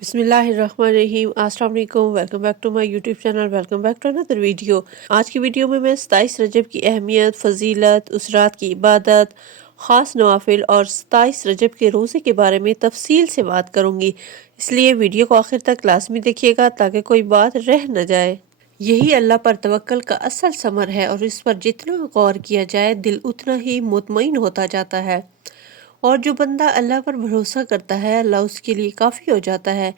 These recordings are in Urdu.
بسم اللہ الرحمن الرحیم۔ السلام علیکم، welcome back to my YouTube channel, welcome back to another video. آج کی ویڈیو میں 27 رجب کی اہمیت، فضیلت، اس رات کی عبادت، خاص نوافل اور 27 رجب کے روزے کے بارے میں تفصیل سے بات کروں گی، اس لیے ویڈیو کو آخر تک لازمی دیکھیے گا تاکہ کوئی بات رہ نہ جائے۔ یہی اللہ پر توکل کا اصل ثمر ہے، اور اس پر جتنا غور کیا جائے دل اتنا ہی مطمئن ہوتا جاتا ہے، اور جو بندہ اللہ پر بھروسہ کرتا ہے اللہ اس کے لیے کافی ہو جاتا ہے۔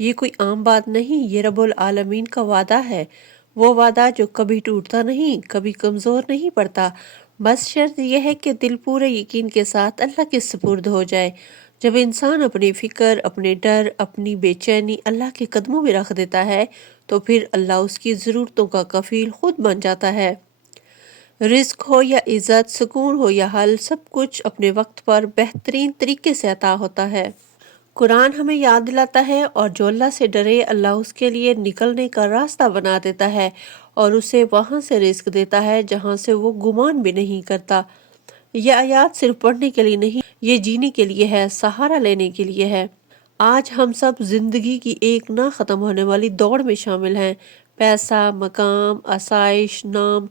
یہ کوئی عام بات نہیں، یہ رب العالمین کا وعدہ ہے، وہ وعدہ جو کبھی ٹوٹتا نہیں، کبھی کمزور نہیں پڑتا۔ بس شرط یہ ہے کہ دل پورے یقین کے ساتھ اللہ کے سپرد ہو جائے۔ جب انسان اپنی فکر، اپنے ڈر، اپنی بے چینی اللہ کے قدموں میں رکھ دیتا ہے تو پھر اللہ اس کی ضرورتوں کا کفیل خود بن جاتا ہے۔ رزق ہو یا عزت، سکون ہو یا حل، سب کچھ اپنے وقت پر بہترین طریقے سے عطا ہوتا ہے۔ قرآن ہمیں یاد دلاتا ہے، اور جو اللہ سے ڈرے اللہ اس کے لیے نکلنے کا راستہ بنا دیتا ہے اور اسے وہاں سے رزق دیتا ہے جہاں سے وہ گمان بھی نہیں کرتا۔ یہ آیات صرف پڑھنے کے لیے نہیں، یہ جینے کے لیے ہے، سہارا لینے کے لیے ہے۔ آج ہم سب زندگی کی ایک نہ ختم ہونے والی دوڑ میں شامل ہیں۔ پیسہ، مقام، آسائش، نام،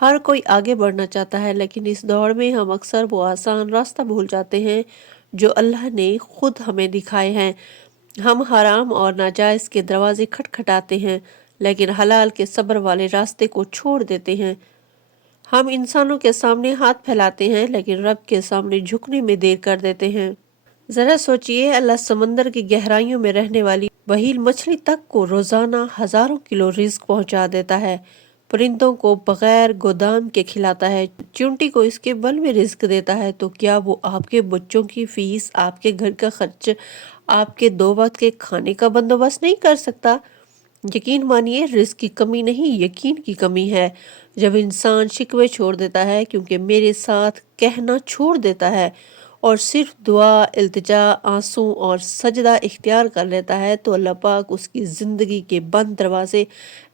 ہر کوئی آگے بڑھنا چاہتا ہے، لیکن اس دوڑ میں ہم اکثر وہ آسان راستہ بھول جاتے ہیں جو اللہ نے خود ہمیں دکھائے ہیں۔ ہم حرام اور ناجائز کے دروازے کھٹکھٹاتے ہیں، لیکن حلال کے صبر والے راستے کو چھوڑ دیتے ہیں۔ ہم انسانوں کے سامنے ہاتھ پھیلاتے ہیں، لیکن رب کے سامنے جھکنے میں دیر کر دیتے ہیں۔ ذرا سوچئے، اللہ سمندر کی گہرائیوں میں رہنے والی بحیل مچھلی تک کو روزانہ ہزاروں کلو رزق پہنچا دیتا ہے، پرندوں کو بغیر گودام کے کھلاتا ہے، چونٹی کو اس کے بل میں رزق دیتا ہے، تو کیا وہ آپ کے بچوں کی فیس، آپ کے گھر کا خرچ، آپ کے 2 وقت کے کھانے کا بندوبست نہیں کر سکتا؟ یقین مانیے، رزق کی کمی نہیں، یقین کی کمی ہے۔ جب انسان شکوے چھوڑ دیتا ہے، کیونکہ میرے ساتھ کہنا چھوڑ دیتا ہے، اور صرف دعا، التجا، آنسو اور سجدہ اختیار کر لیتا ہے، تو اللہ پاک اس کی زندگی کے بند دروازے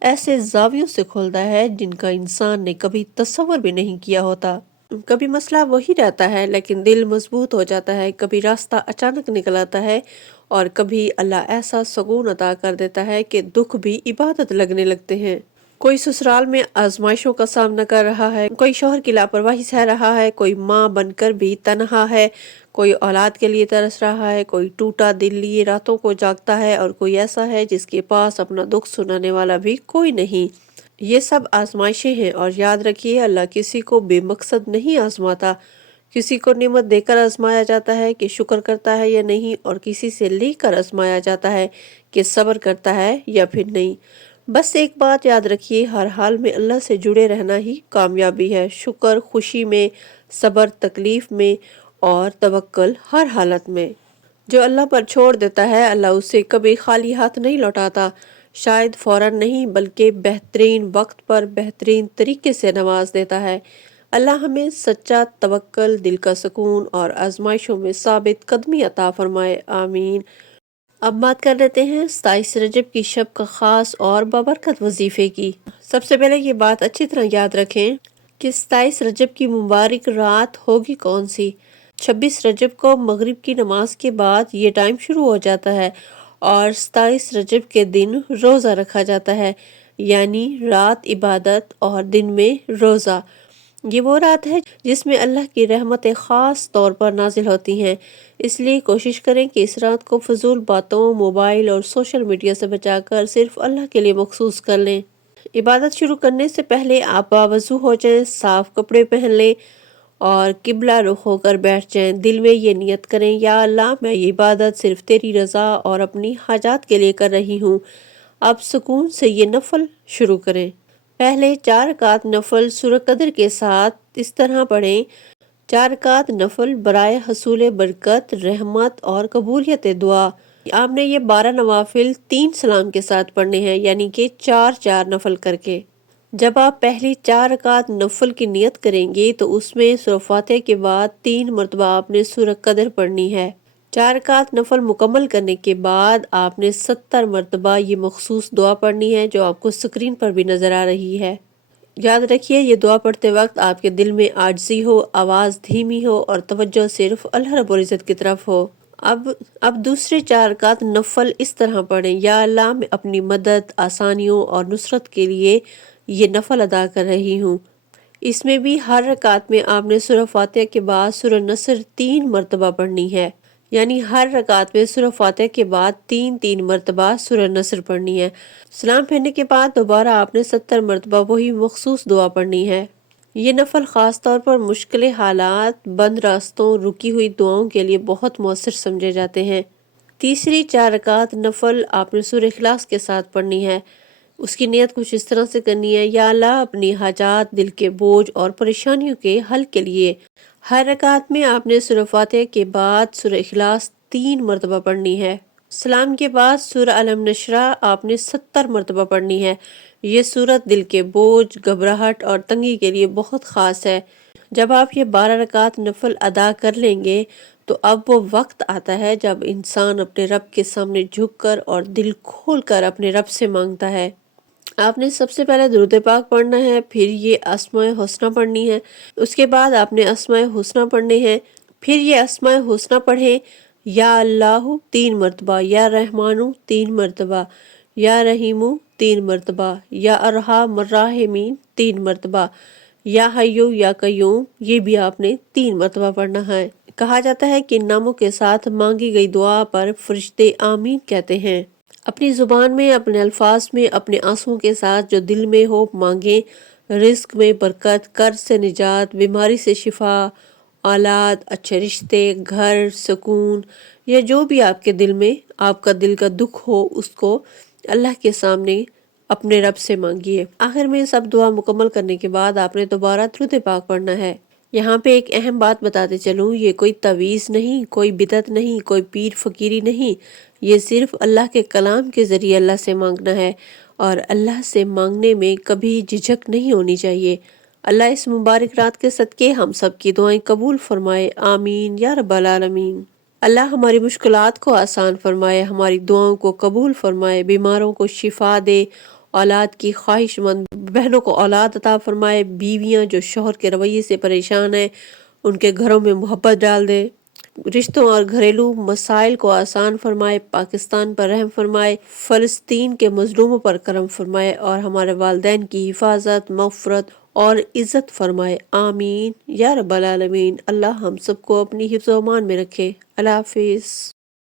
ایسے زاویوں سے کھولتا ہے جن کا انسان نے کبھی تصور بھی نہیں کیا ہوتا۔ کبھی مسئلہ وہی رہتا ہے لیکن دل مضبوط ہو جاتا ہے، کبھی راستہ اچانک نکل آتا ہے، اور کبھی اللہ ایسا سکون عطا کر دیتا ہے کہ دکھ بھی عبادت لگنے لگتے ہیں۔ کوئی سسرال میں آزمائشوں کا سامنا کر رہا ہے، کوئی شوہر کی لاپرواہی سہ رہا ہے، کوئی ماں بن کر بھی تنہا ہے، کوئی اولاد کے لیے ترس رہا ہے، کوئی ٹوٹا دل لیے راتوں کو جاگتا ہے، اور کوئی ایسا ہے جس کے پاس اپنا دکھ سنانے والا بھی کوئی نہیں۔ یہ سب آزمائشیں ہیں، اور یاد رکھیے اللہ کسی کو بے مقصد نہیں آزماتا۔ کسی کو نعمت دے کر آزمایا جاتا ہے کہ شکر کرتا ہے یا نہیں، اور کسی سے لے کر آزمایا جاتا ہے کہ صبر کرتا ہے یا پھر نہیں۔ بس ایک بات یاد رکھیے، ہر حال میں اللہ سے جڑے رہنا ہی کامیابی ہے۔ شکر خوشی میں، صبر تکلیف میں، اور توکل ہر حالت میں۔ جو اللہ پر چھوڑ دیتا ہے اللہ اسے کبھی خالی ہاتھ نہیں لوٹاتا، شاید فوراً نہیں بلکہ بہترین وقت پر بہترین طریقے سے نواز دیتا ہے۔ اللہ ہمیں سچا توکل، دل کا سکون اور آزمائشوں میں ثابت قدمی عطا فرمائے، آمین۔ اب بات کر لیتے ہیں 27 رجب کی شب کا خاص اور بابرکت وظیفے کی۔ سب سے پہلے یہ بات اچھی طرح یاد رکھیں کہ 27 رجب کی مبارک رات ہوگی کون سی۔ 26 رجب کو مغرب کی نماز کے بعد یہ ٹائم شروع ہو جاتا ہے، اور 27 رجب کے دن روزہ رکھا جاتا ہے، یعنی رات عبادت اور دن میں روزہ۔ یہ وہ رات ہے جس میں اللہ کی رحمتیں خاص طور پر نازل ہوتی ہیں، اس لیے کوشش کریں کہ اس رات کو فضول باتوں، موبائل اور سوشل میڈیا سے بچا کر صرف اللہ کے لیے مخصوص کر لیں۔ عبادت شروع کرنے سے پہلے آپ باوضو ہو جائیں، صاف کپڑے پہن لیں اور قبلہ رخ ہو کر بیٹھ جائیں۔ دل میں یہ نیت کریں، یا اللہ میں یہ عبادت صرف تیری رضا اور اپنی حاجات کے لیے کر رہی ہوں۔ اب سکون سے یہ نفل شروع کریں۔ پہلے 4 رکعت نفل سورہ قدر کے ساتھ اس طرح پڑھیں: 4 رکعت نفل برائے حصول برکت، رحمت اور قبولیت دعا۔ آپ نے یہ 12 نوافل 3 سلام کے ساتھ پڑھنے ہیں، یعنی کہ 4 نفل کر کے۔ جب آپ پہلی 4 رکعت نفل کی نیت کریں گے تو اس میں سورہ فاتحہ کے بعد 3 مرتبہ آپ نے سورہ قدر پڑھنی ہے۔ 4 رکعت نفل مکمل کرنے کے بعد آپ نے 70 مرتبہ یہ مخصوص دعا پڑھنی ہے جو آپ کو سکرین پر بھی نظر آ رہی ہے۔ یاد رکھیے، یہ دعا پڑھتے وقت آپ کے دل میں عاجزی ہو، آواز دھیمی ہو اور توجہ صرف اللہ رب العزت کی طرف ہو۔ اب دوسرے 4 رکعت نفل اس طرح پڑھیں: یا اللہ میں اپنی مدد، آسانیوں اور نصرت کے لیے یہ نفل ادا کر رہی ہوں۔ اس میں بھی ہر رکعت میں آپ نے سورہ فاتحہ کے بعد سورہ نصر 3 مرتبہ پڑھنی ہے، یعنی ہر رکعت میں سورہ فاتحہ کے بعد 3 مرتبہ سورہ نصر پڑھنی ہے۔ سلام پھیرنے کے بعد دوبارہ آپ نے 70 مرتبہ وہی مخصوص دعا پڑھنی ہے۔ یہ نفل خاص طور پر مشکل حالات، بند راستوں، رکی ہوئی دعاؤں کے لیے بہت مؤثر سمجھے جاتے ہیں۔ تیسری 4 رکعت نفل آپ نے سورہ اخلاص کے ساتھ پڑھنی ہے۔ اس کی نیت کچھ اس طرح سے کرنی ہے: یا اللہ اپنی حاجات، دل کے بوجھ اور پریشانیوں کے حل کے لیے۔ ہر رکعت میں آپ نے سورہ فاتحہ کے بعد سورہ اخلاص 3 مرتبہ پڑھنی ہے۔ سلام کے بعد سورہ علم نشرح آپ نے 70 مرتبہ پڑھنی ہے۔ یہ سورت دل کے بوجھ، گھبراہٹ اور تنگی کے لیے بہت خاص ہے۔ جب آپ یہ 12 رکعت نفل ادا کر لیں گے تو اب وہ وقت آتا ہے جب انسان اپنے رب کے سامنے جھک کر اور دل کھول کر اپنے رب سے مانگتا ہے۔ آپ نے سب سے پہلے درود پاک پڑھنا ہے، پھر یہ اسماء حسنہ پڑھنی ہے، اس کے بعد آپ نے اسماء حسنہ پڑھنے ہیں، پھر یہ اسماء حسنہ پڑھیں: یا اللہ 3 مرتبہ، یا رحمانو 3 مرتبہ، یا رحیمو 3 مرتبہ، یا ارحم الراحمین 3 مرتبہ، یا حیو یا قیوم، یہ بھی آپ نے 3 مرتبہ پڑھنا ہے۔ کہا جاتا ہے کہ ان ناموں کے ساتھ مانگی گئی دعا پر فرشتے آمین کہتے ہیں۔ اپنی زبان میں، اپنے الفاظ میں، اپنے آنسوؤں کے ساتھ جو دل میں ہو مانگیں: رزق میں برکت، قرض سے نجات، بیماری سے شفا، اولاد، اچھے رشتے، گھر، سکون، یا جو بھی آپ کے دل میں آپ کا دل کا دکھ ہو اس کو اللہ کے سامنے اپنے رب سے مانگیے۔ آخر میں سب دعا مکمل کرنے کے بعد آپ نے دوبارہ درود پاک پڑھنا ہے۔ یہاں پہ ایک اہم بات بتاتے چلوں، یہ کوئی تعویذ نہیں، کوئی بدعت نہیں، کوئی پیر فقیری نہیں، یہ صرف اللہ کے کلام کے ذریعے اللہ سے مانگنا ہے، اور اللہ سے مانگنے میں کبھی جھجک نہیں ہونی چاہیے۔ اللہ اس مبارک رات کے صدقے ہم سب کی دعائیں قبول فرمائے، آمین یا رب العالمین۔ اللہ ہماری مشکلات کو آسان فرمائے، ہماری دعاؤں کو قبول فرمائے، بیماروں کو شفا دے، اولاد کی خواہش مند بہنوں کو اولاد عطا فرمائے، بیویاں جو شوہر کے رویے سے پریشان ہیں ان کے گھروں میں محبت ڈال دے، رشتوں اور گھریلو مسائل کو آسان فرمائے، پاکستان پر رحم فرمائے، فلسطین کے مظلوموں پر کرم فرمائے، اور ہمارے والدین کی حفاظت، مغفرت اور عزت فرمائے، آمین یا رب العالمین۔ اللہ ہم سب کو اپنی حفظ و امان میں رکھے۔ اللہ حافظ۔